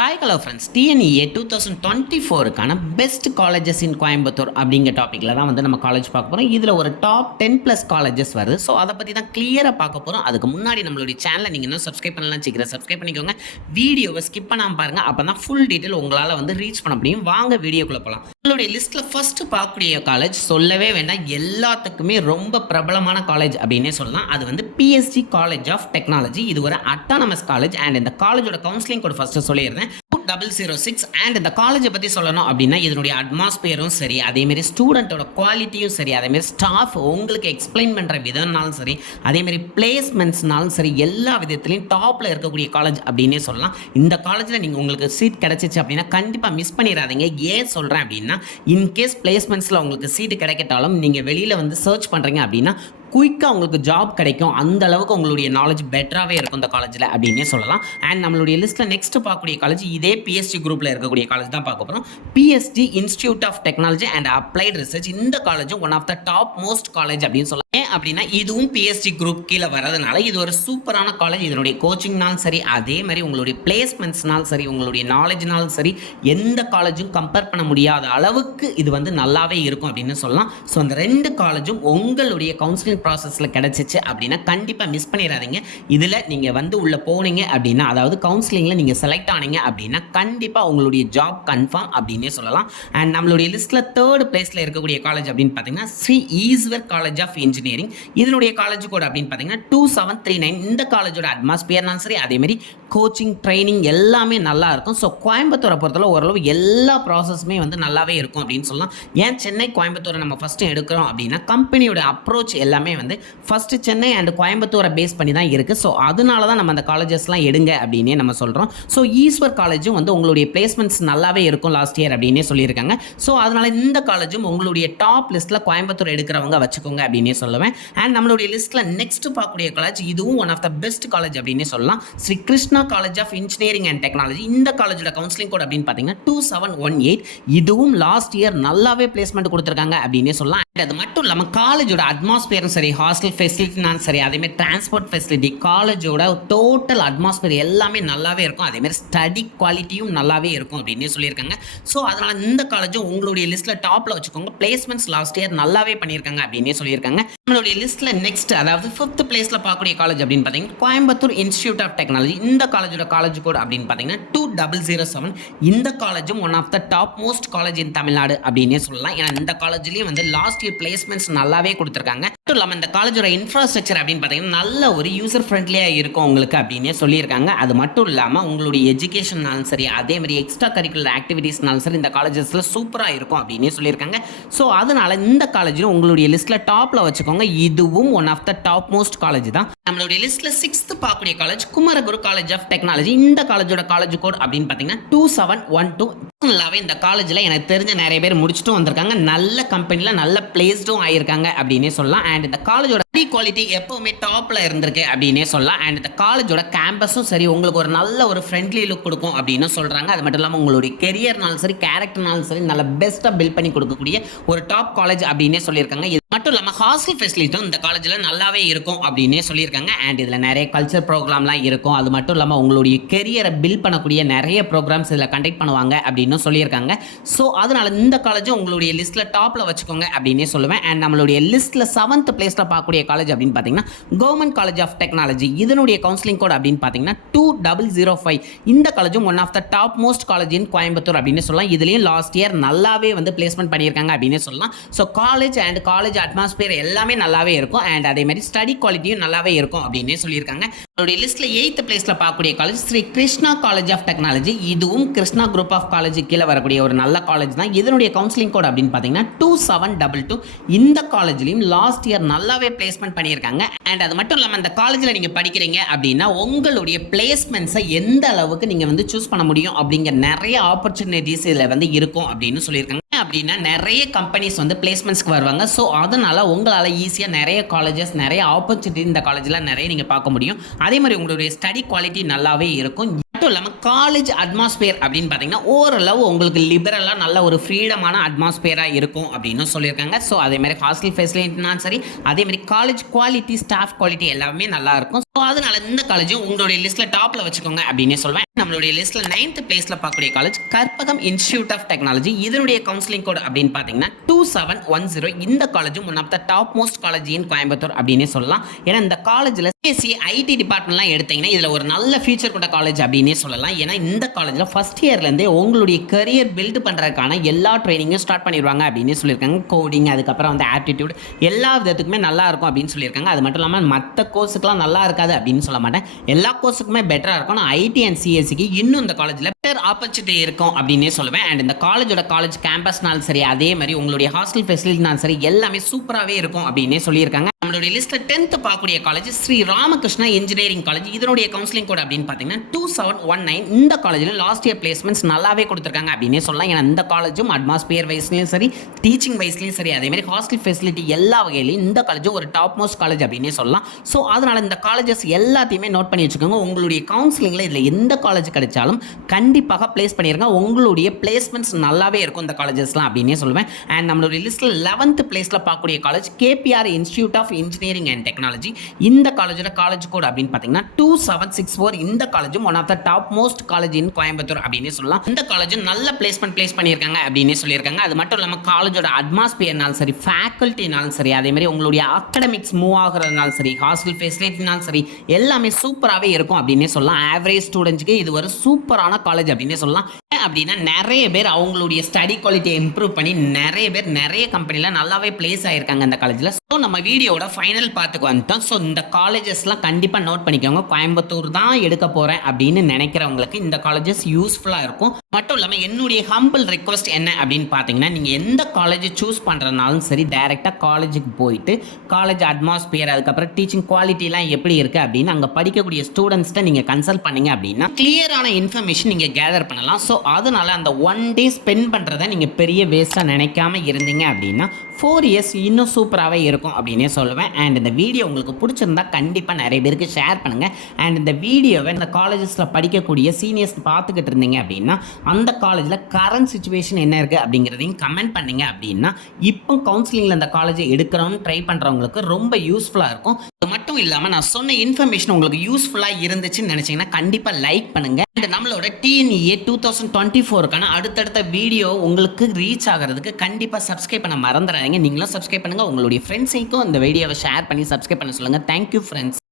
Hi hello friends, TNEA 2024க்கான best colleges in Coimbatore அப்படிங்கிற டாப்பிக்கில் தான் வந்து நம்ம காலேஜ் பார்க்க போகிறோம். இதில் ஒரு டாப் 10+ காலேஜஸ் வருது. ஸோ அதை பற்றி தான் கிளியராக பார்க்க போகிறோம். அதுக்கு முன்னாடி நம்மளுடைய சேனலை நீங்கள் இன்னும் சப்ஸ்கிரைப் பண்ணலாம், சீக்கிரம் சப்ஸ்கிரைப் பண்ணிக்கோங்க. வீடியோவை ஸ்கிப் பண்ணாமல் பாருங்கள், அப்போ தான் ஃபுல் டீட்டெயில் உங்களால் வந்து ரீச் பண்ண முடியும். வாங்க வீடியோக்குள்ளே போகலாம். உங்களுடைய லிஸ்ட்டில் ஃபஸ்ட்டு பார்க்கக்கூடிய காலேஜ் சொல்லவே வேண்டாம், எல்லாத்துக்குமே ரொம்ப பிரபலமான காலேஜ் அப்படின்னே சொல்லலாம். அது வந்து பிஎஸ்ஜி காலேஜ் ஆஃப் டெக்னாலஜி. இது ஒரு அட்டானமஸ் காலேஜ் அண்ட் இந்த காலேஜோட கவுன்சிலிங் கோட் ஃபஸ்ட்டு சொல்லியிருந்தேன் 2006. அண்ட் இந்த காலேஜை பற்றி சொல்லணும் அப்படின்னா இதனுடைய அட்மாஸ்பியரும் சரி, அதேமாரி ஸ்டூடெண்ட்டோட குவாலிட்டியும் சரி, அதேமாரி ஸ்டாஃப் உங்களுக்கு எக்ஸ்பிளைன் பண்ணுற விதம்னாலும் சரி, அதேமாரி பிளேஸ்மெண்ட்ஸ்னாலும் சரி, எல்லா விதத்துலையும் டாப்பில் இருக்கக்கூடிய காலேஜ் அப்படின்னே சொல்லலாம். இந்த காலேஜில் நீங்கள் உங்களுக்கு சீட் கிடச்சிச்சு அப்படின்னா கண்டிப்பாக மிஸ் பண்ணிடாதீங்க. ஏன் சொல்கிறேன் அப்படின்னா, இன்கேஸ் பிளேஸ்மெண்ட்ஸில் உங்களுக்கு சீட்டு கிடைக்கட்டாலும் நீங்கள் வெளியில் வந்து சர்ச் பண்ணுறீங்க அப்படின்னா குயிக்காக உங்களுக்கு ஜாப் கிடைக்கும். அந்த அளவுக்கு உங்களுடைய நாலேஜ் பெட்டராகவே இருக்கும் இந்த காலேஜில் அப்படின்னே சொல்லலாம். அண்ட் நம்மளுடைய லிஸ்ட்டில் நெக்ஸ்ட் பார்க்கக்கூடிய காலேஜ் இதே பிஎஸ்ஜி குரூப்பில் இருக்கக்கூடிய காலேஜ் தான் பார்க்க போகிறோம். PSG institute of technology and applied research. இந்த காலேஜும் one of the top most college அப்படின்னு சொல்லலாம். ஏன் அப்படின்னா இதுவும் பிஎஸ்ஜி குரூப் கீழே வரதுனால இது ஒரு சூப்பரான காலேஜ். இதனுடைய கோச்சிங்னாலும் சரி, அதே மாதிரி உங்களுடைய பிளேஸ்மெண்ட்ஸ்னாலும் சரி, உங்களுடைய நாலேஜ்னாலும் சரி, எந்த காலேஜும் கம்பேர் பண்ண முடியாத அளவுக்கு இது வந்து நல்லாவே இருக்கும் அப்படின்னு சொல்லலாம். ஸோ அந்த ரெண்டு காலேஜும் உங்களுடைய கவுன்சிலிங் ப்ராசஸில் கிடச்சிச்சு அப்படின்னா கண்டிப்பாக மிஸ் பண்ணிடாதீங்க. இதில் நீங்கள் வந்து உள்ளே போனீங்க அப்படின்னா, அதாவது கவுன்சிலிங்கில் நீங்கள் செலக்ட் ஆனீங்க அப்படின்னா கண்டிப்பாக உங்களுடைய ஜாப் கன்ஃபார்ம் அப்படின்னே சொல்லலாம். அண்ட் நம்மளுடைய லிஸ்ட்டில் தேர்ட் பிளேஸில் இருக்கக்கூடிய காலேஜ் அப்படின்னு பார்த்தீங்கன்னா Sri Eshwar college of engineering. இதனுடைய காலேஜ் கோட் அப்படின்னு பார்த்தீங்கன்னா 2739. இந்த காலேஜோட அட்மாஸ்பியர்னாலும் சரி, அதேமாதிரி கோச்சிங் ட்ரைனிங் எல்லாமே நல்லா இருக்கும். ஸோ கோயம்புத்தூரை பொறுத்தளவு ஓரளவு எல்லா ப்ராசஸுமே வந்து நல்லாவே இருக்கும் அப்படின்னு சொல்லலாம். ஏன் சென்னை கோயம்புத்தூரை நம்ம ஃபஸ்ட்டு எடுக்கிறோம் அப்படின்னா கம்பெனியோட அப்ரோச் எல்லாமே வந்து ஃபஸ்ட்டு சென்னை அண்ட் கோயம்புத்தூரை பேஸ் பண்ணி தான் இருக்குது. ஸோ அதனால தான் நம்ம அந்த காலேஜஸ்லாம் எடுங்க அப்படின்னே நம்ம சொல்கிறோம். ஸோ ஈஸ்வர் காலேஜும் வந்து உங்களுடைய பிளேஸ்மெண்ட்ஸ் நல்லாவே இருக்கும் லாஸ்ட் இயர் அப்படின்னே சொல்லியிருக்காங்க. ஸோ அதனால் இந்த காலேஜும் உங்களுடைய டாப் லிஸ்ட்டில் கோயம்புத்தூர் எடுக்கிறவங்க வச்சுக்கோங்க அப்படின்னே சொல்லுவேன். அண்ட் நம்மளுடைய லிஸ்ட்டில் நெக்ஸ்ட் பார்க்கக்கூடிய காலேஜ் இதுவும் one of the best college அப்படின்னே சொல்லலாம். Sri Krishna college of engineering and technology. இந்த காலேஜோட கவுன்சிலிங் கோட் அப்படின்னு பார்த்தீங்கன்னா 2718. இதுவும் லாஸ்ட் இயர் நல்லாவே பிளேஸ்மெண்ட் கொடுத்துருக்காங்க அப்படின்னே சொல்லலாம். அது மட்டும் இல்லாமல் காலேஜோட அட்மாஸ்பியரும் சரி, ஹாஸ்டல் ஃபெசிலிட்டினாலும் சரி, அதேமாதிரி டிரான்ஸ்போர்ட் ஃபெசிலிட்டி, காலேஜோட டோட்டல் அட்மாஸ்பியர் எல்லாமே நல்லாவே இருக்கும். அதேமாதிரி ஸ்டடி குவாலிட்டியும் நல்லாவே இருக்கும் அப்படின்னே சொல்லியிருக்காங்க. ஸோ அதனால் இந்த காலேஜும் உங்களுடைய லிஸ்ட்டில் டாப்பில் வச்சுக்கோங்க. பிளேஸ்மெண்ட்ஸ் லாஸ்ட் இயர் நல்லாவே பண்ணியிருக்காங்க அப்படின்னே சொல்லியிருக்காங்க. நம்மளுடைய லிஸ்ட்டில் நெக்ஸ்ட், அதாவது 5th பிளேஸில் பார்க்கக்கூடிய காலேஜ் அப்படின்னு பார்த்தீங்கன்னா கோயம்புத்தூர் இன்ஸ்டிடியூட் ஆஃப் டெக்னாலஜி. இந்த காலேஜோட காலேஜ் கோட் அப்படின்னு பார்த்தீங்கன்னா 2007. இந்த காலேஜும் one of the top most college in Tamil Nadu அப்படின்னே சொல்லலாம். ஏன்னா இந்த காலேஜ்லேயும் வந்து லாஸ்ட் இயர் பிளேஸ்மெண்ட்ஸ் நல்லாவே கொடுத்துருக்காங்க. மட்டும் இல்லாமல் இந்த காலேஜோட இன்ஃப்ராஸ்ட்ரக்சர் அப்படின்னு பார்த்தீங்கன்னா நல்ல ஒரு யூசர் ஃப்ரெண்ட்லியாக இருக்கும் உங்களுக்கு அப்படின்னே சொல்லியிருக்காங்க. அது மட்டும் இல்லாமல் உங்களுடைய எஜுகேஷன்னாலும் சரி, அதே மாதிரி எக்ஸ்ட்ரா கரிக்குலர் ஆக்டிவிட்டீஸ்னாலும் சரி, இந்த காலேஜஸில் சூப்பராக இருக்கும் அப்படின்னே சொல்லியிருக்காங்க. ஸோ அதனால் இந்த காலேஜும் உங்களுடைய லிஸ்ட்டில் டாப்பில் வச்சுக்கோங்க. இதுவும் one of the top most college தான். நம்மளுடைய லிஸ்ட்டில் 6th பார்க்கக்கூடிய college Kumaraguru college of technology. இந்த காலேஜோட காலேஜ் கோட் அப்படின்னு பார்த்தீங்கன்னா 2712. இந்த காலேஜில் எனக்கு தெரிஞ்ச நிறைய பேர் முடிச்சுட்டும் வந்திருக்காங்க. நல்ல கம்பெனியில் நல்ல பிளேஸ்டும் ஆகியிருக்காங்க அப்படின்னே சொல்லலாம். அண்ட் இந்த காலேஜோட குவாலிட்டி எப்பவுமே டாப்பில் இருந்திருக்கு அப்படின்னே சொல்லலாம். அண்ட் இந்த காலேஜோட கேம்பஸும் சரி, உங்களுக்கு ஒரு நல்ல ஒரு ஃப்ரெண்ட்லி லுக் கொடுக்கும் அப்படின்னு சொல்கிறாங்க. அது மட்டும் இல்லாமல் உங்களுடைய கெரியர்னாலும் சரி, கேரக்டர்னாலும் சரி, நல்ல பெஸ்ட்டாக பில்ட் பண்ணி கொடுக்கக்கூடிய ஒரு டாப் காலேஜ் அப்படின்னே சொல்லியிருக்காங்க. இது மட்டும் இல்லாமல் ஹாஸ்டல் ஃபெசிலிட்டியும் இந்த காலேஜில் நல்லாவே இருக்கும் அப்படின்னே சொல்லியிருக்காங்க. அண்ட் இதில் நிறைய கல்ச்சர் ப்ரோக்ராம்லாம் இருக்கும். அது மட்டும் இல்லாமல் உங்களுடைய கெரியரை பில்ட் பண்ணக்கூடிய நிறைய ப்ரோக்ராம்ஸ் இதில் கண்டக்ட் பண்ணுவாங்க அப்படின்னு சொல்லியிருக்காங்க. ஸோ அதனால் இந்த காலேஜும் உங்களுடைய லிஸ்ட்டில் டாப்பில் வச்சுக்கோங்க அப்படின்னே சொல்லுவேன். அண்ட் நம்மளுடைய லிஸ்ட்டில் 7th பிளேஸில் பார்க்கக்கூடிய காலேஜ் அப்படின்னு பார்த்தீங்கன்னா கவர்மெண்ட் காலேஜ் ஆஃப் டெக்னாலஜி. இதனுடைய கவுன்சிலிங் கோட் அப்படின்னு பார்த்தீங்கன்னா 2005. இந்த காலேஜும் one of the top most college in Coimbatore அப்படின்னு சொல்லலாம். இதுலேயும் லாஸ்ட் இயர் நல்லாவே வந்து பிளேஸ்மெண்ட் பண்ணியிருக்காங்க அப்படின்னு சொல்லலாம். So college and college atmosphere எல்லாமே நல்லாவே இருக்கும். அண்ட் அதே மாதிரி ஸ்டடி குவாலிட்டியும் நல்லாவே இருக்கும் அப்படின்னே சொல்லியிருக்காங்க. நம்மளுடைய லிஸ்ட்டில் 8th பிளேஸில் பார்க்கக்கூடிய college Sri Krishna college of technology. இதுவும் கிருஷ்ணா குரூப் ஆஃப் காலேஜ் கீழே வரக்கூடிய ஒரு நல்ல காலேஜ் தான். இதனுடைய கவுன்சிலிங் கோட் அப்படின்னு பார்த்தீங்கன்னா 2722. இந்த காலேஜ்லையும் லாஸ்ட் இயர் நல்லாவே பிளேஸ்மெண்ட் பண்ணியிருக்காங்க. அண்ட் அது மட்டும் இல்லாமல் இந்த காலேஜில் நீங்கள் படிக்கிறீங்க அப்படின்னா உங்களுடைய பிளேஸ்மெண்ட்ஸை எந்த அளவுக்கு நீங்கள் வந்து சூஸ் பண்ண முடியும் அப்படிங்கிற நிறைய ஆப்பர்ச்சுனிட்டிஸ் இதில் வந்து இருக்கும் அப்படின்னு சொல்லியிருக்காங்க. அப்படின்னா நிறைய கம்பெனிஸ் வந்து பிளேஸ்மெண்ட்ஸ்க்கு வருவாங்க. ஸோ அதனால உங்களால் ஈஸியாக நிறைய காலேஜஸ், நிறைய ஆப்பர்ச்சுனிட்டி இந்த காலேஜில் நிறைய நீங்கள் பார்க்க முடியும். அதே மாதிரி உங்களுடைய ஸ்டடி குவாலிட்டி நல்லாவே இருக்கும். மட்டும் இல்லாமல் காலேஜ் அட்மாஸ்பியர் அப்படின்னு பார்த்தீங்கன்னா ஓரளவு உங்களுக்கு லிபரலாக நல்ல ஒரு ஃப்ரீடமான அட்மாஸ்பியராக இருக்கும் அப்படின்னு சொல்லியிருக்காங்க. ஸோ அதேமாதிரி ஹாஸ்டல் ஃபெசிலிட்டினாலும் சரி, அதேமாதிரி காலேஜ் குவாலிட்டி, ஸ்டாஃப் குவாலிட்டி எல்லாமே நல்லா இருக்கும். ஸோ அதனால இந்த காலேஜும் உங்களுடைய லிஸ்ட்டில் டாப்பில் வச்சுக்கோங்க அப்படின்னு சொல்வேன். நம்மளுடைய லிஸ்ட்டில் 9th பிளேஸில் பார்க்கக்கூடிய college Karpagam institute of technology. இதனுடைய கவுன்சிலிங் கோட் அப்படின்னு பார்த்தீங்கன்னா 2710. இந்த காலேஜும் one of the top most college in Coimbatore அப்படின்னே சொல்லலாம். ஏன்னா இந்த காலேஜில் சிஎஸ்சி ஐடி டிபார்ட்மெண்ட்லாம் எடுத்தீங்கன்னா இதில் ஒரு நல்ல ஃபியூச்சர் கொண்ட காலேஜ் அப்படின்னே சொல்லலாம். ஏன்னா இந்த காலேஜில் ஃபர்ஸ்ட் இயர்லேருந்தே உங்களுடைய கரியர் பில்ட் பண்ணுறதுக்கான எல்லா ட்ரைனிங்கும் ஸ்டார்ட் பண்ணிடுவாங்க அப்படின்னு சொல்லியிருக்காங்க. கோடிங், அதுக்கப்புறம் வந்து ஆப்டிடியூட், எல்லா விதத்துக்குமே நல்லா இருக்கும் அப்படின்னு சொல்லியிருக்காங்க. அது மட்டும் இல்லாமல் மற்ற கோர்ஸுக்குலாம் நல்லா இருக்காது அப்படின்னு சொல்ல மாட்டேன், எல்லா கோர்ஸுக்குமே பெட்டராக இருக்கும். நான் ஐடி அண்ட் சிஎஸ்சிக்கு இன்னும் இந்த காலேஜில் பெட்டர் ஆப்பர்ச்சுனிட்டி இருக்கும் அப்படின்னே சொல்லுவேன். அண்ட் இந்த காலேஜோட காலேஜ் கேம்பஸ்னாலும் சரி, அதே மாதிரி உங்களுடைய ஹாஸ்டல் ஃபெசிலிட்டினாலும் சரி, எல்லாமே சூப்பராகவே இருக்கும் அப்படின்னே சொல்லியிருக்காங்க. நம்மளுடைய லிஸ்ட்டில் 10th பார்க்கக்கூடிய college Sri Ramakrishna engineering college. இதனுடைய கவுன்சிலிங் கோட் அப்படின்னு பார்த்தீங்கன்னா 2719. இந்த காலேஜில் லாஸ்ட் இயர் பிளேஸ்மெண்ட்ஸ் நல்லாவே கொடுத்துருக்காங்க அப்படின்னே சொல்லலாம். ஏன்னா இந்த காலேஜும் அட்மாஸ்பியர் வைஸ்லையும் சரி, டீச்சிங் வைஸ்லையும் சரி, அதேமாதிரி ஹாஸ்டல் ஃபெசிலிட்டி எல்லா வகையிலையும் இந்த காலேஜும் ஒரு டாப் மோஸ்ட் காலேஜ் அப்படின்னே சொல்லலாம். ஸோ அதனால் இந்த காலேஜஸ் எல்லாத்தையுமே நோட் பண்ணி வச்சுக்கோங்க. உங்களுடைய கவுன்சிலிங்கில் இதில் எந்த காலேஜ் கிடைச்சாலும் கண்டிப்பாக பிளேஸ் பண்ணிடுங்க. உங்களுடைய பிளேஸ்மெண்ட்ஸ் நல்லாவே இருக்கும் இந்த காலேஜஸ்லாம் அப்படின்னே சொல்லுவேன். அண்ட் நம்மளுடைய லிஸ்ட்டில் 11th பிளேஸில் பார்க்கக்கூடிய college KPR institute of engineering and technology. இந்த காலேஜோட காலேஜ் கோட் அப்படின்னு பார்த்தீங்கன்னா 2764. இந்த காலேஜும் one of the top most college in Coimbatore அப்படின்னு சொல்லலாம். இந்த காலேஜும் நல்ல பிளேஸ்மெண்ட் பிளேஸ் பண்ணியிருக்காங்க அப்படின்னு சொல்லியிருக்காங்க. அது மட்டும் இல்லாமல் காலேஜோட அட்மாஸ்பியர்னாலும் சரி, ஃபேக்கல்ட்டினாலும் சரி, அதே மாதிரி உங்களுடைய அகடமிக்ஸ் மூவ் ஆகிறதுனாலும் சரி, ஹாஸ்டல் ஃபெசிலிட்டினாலும் சரி, எல்லாமே சூப்பராகவே இருக்கும் அப்படின்னே சொல்லலாம். ஆவரேஜ் ஸ்டூடெண்ட்ஸ்க்கு இது ஒரு சூப்பரான காலேஜ் அப்படின்னே சொல்லலாம். அப்படின்னா நிறைய பேர் அவங்களுடைய ஸ்டடி குவாலிட்டியை இம்ப்ரூவ் பண்ணி நிறைய பேர் நிறைய கம்பெனியில் நல்லாவே பிளேஸ் ஆகியிருக்காங்க இந்த காலேஜில். ஸோ நம்ம வீடியோட ஃபைனல் பார்த்துக்கு வந்துட்டோம். ஸோ இந்த காலேஜஸ்லாம் கண்டிப்பாக நோட் பண்ணிக்கோங்க. கோயம்புத்தூர் தான் எடுக்க போகிறேன் அப்படின்னு நினைக்கிறவங்களுக்கு இந்த காலேஜஸ் யூஸ்ஃபுல்லாக இருக்கும். மட்டும் இல்லாமல் என்னுடைய ஹம்பிள் ரெக்வஸ்ட் என்ன அப்படின்னு பார்த்தீங்கன்னா, நீங்கள் எந்த காலேஜ் சூஸ் பண்ணுறதுனாலும் சரி, டைரெக்டாக காலேஜுக்கு போயிட்டு காலேஜ் அட்மாஸ்பியர், அதுக்கப்புறம் டீச்சிங் குவாலிட்டிலாம் எப்படி இருக்குது அப்படின்னு அங்கே படிக்கக்கூடிய ஸ்டூடெண்ட்ஸ்கிட்ட நீங்கள் கன்சல்ட் பண்ணீங்க அப்படின்னா கிளியரான இன்ஃபர்மேஷன் நீங்கள் கேதர் பண்ணலாம். ஸோ அதனால அந்த 1 day ஸ்பெண்ட் பண்ணுறதை நீங்கள் பெரிய வேஸ்ட்டாக நினைக்காம இருந்தீங்க அப்படின்னா 4 years இன்னும் சூப்பராகவே இருக்கும் அப்படின்னே சொல்லுவேன். அண்ட் இந்த வீடியோ உங்களுக்கு பிடிச்சிருந்தா கண்டிப்பாக நிறைய பேருக்கு ஷேர் பண்ணுங்கள். அண்ட் இந்த வீடியோவை இந்த காலேஜஸில் படிக்கக்கூடிய சீனியர்ஸ் பார்த்துக்கிட்டு இருந்தீங்க அப்படின்னா அந்த காலேஜில் கரண்ட் சுச்சுவேஷன் என்ன இருக்குது அப்படிங்கிறதையும் கமெண்ட் பண்ணிங்க அப்படின்னா இப்போ கவுன்சிலிங்கில் அந்த காலேஜை எடுக்கிறோன்னு ட்ரை பண்ணுறவங்களுக்கு ரொம்ப யூஸ்ஃபுல்லாக இருக்கும். அது மட்டும் இல்லாமல் நான் சொன்ன இன்ஃபர்மேஷன் உங்களுக்கு யூஸ்ஃபுல்லாக இருந்துச்சுன்னு நினச்சிங்கன்னா கண்டிப்பாக லைக் பண்ணுங்கள். அண்ட் நம்மளோட TNEA 2024க்கான அடுத்தடுத்த வீடியோ உங்களுக்கு ரீச் ஆகிறதுக்கு கண்டிப்பாக சப்ஸ்கிரைப் பண்ண மறந்துடாதீங்க. நீங்களும் சப்ஸ்கிரைப் பண்ணுங்கள். உங்களுடைய ஃப்ரெண்ட்ஸைக்கும் இந்த வீடியோவை ஷேர் பண்ணி சப்ஸ்கிரைப் பண்ண சொல்லுங்கள். Thank you friends.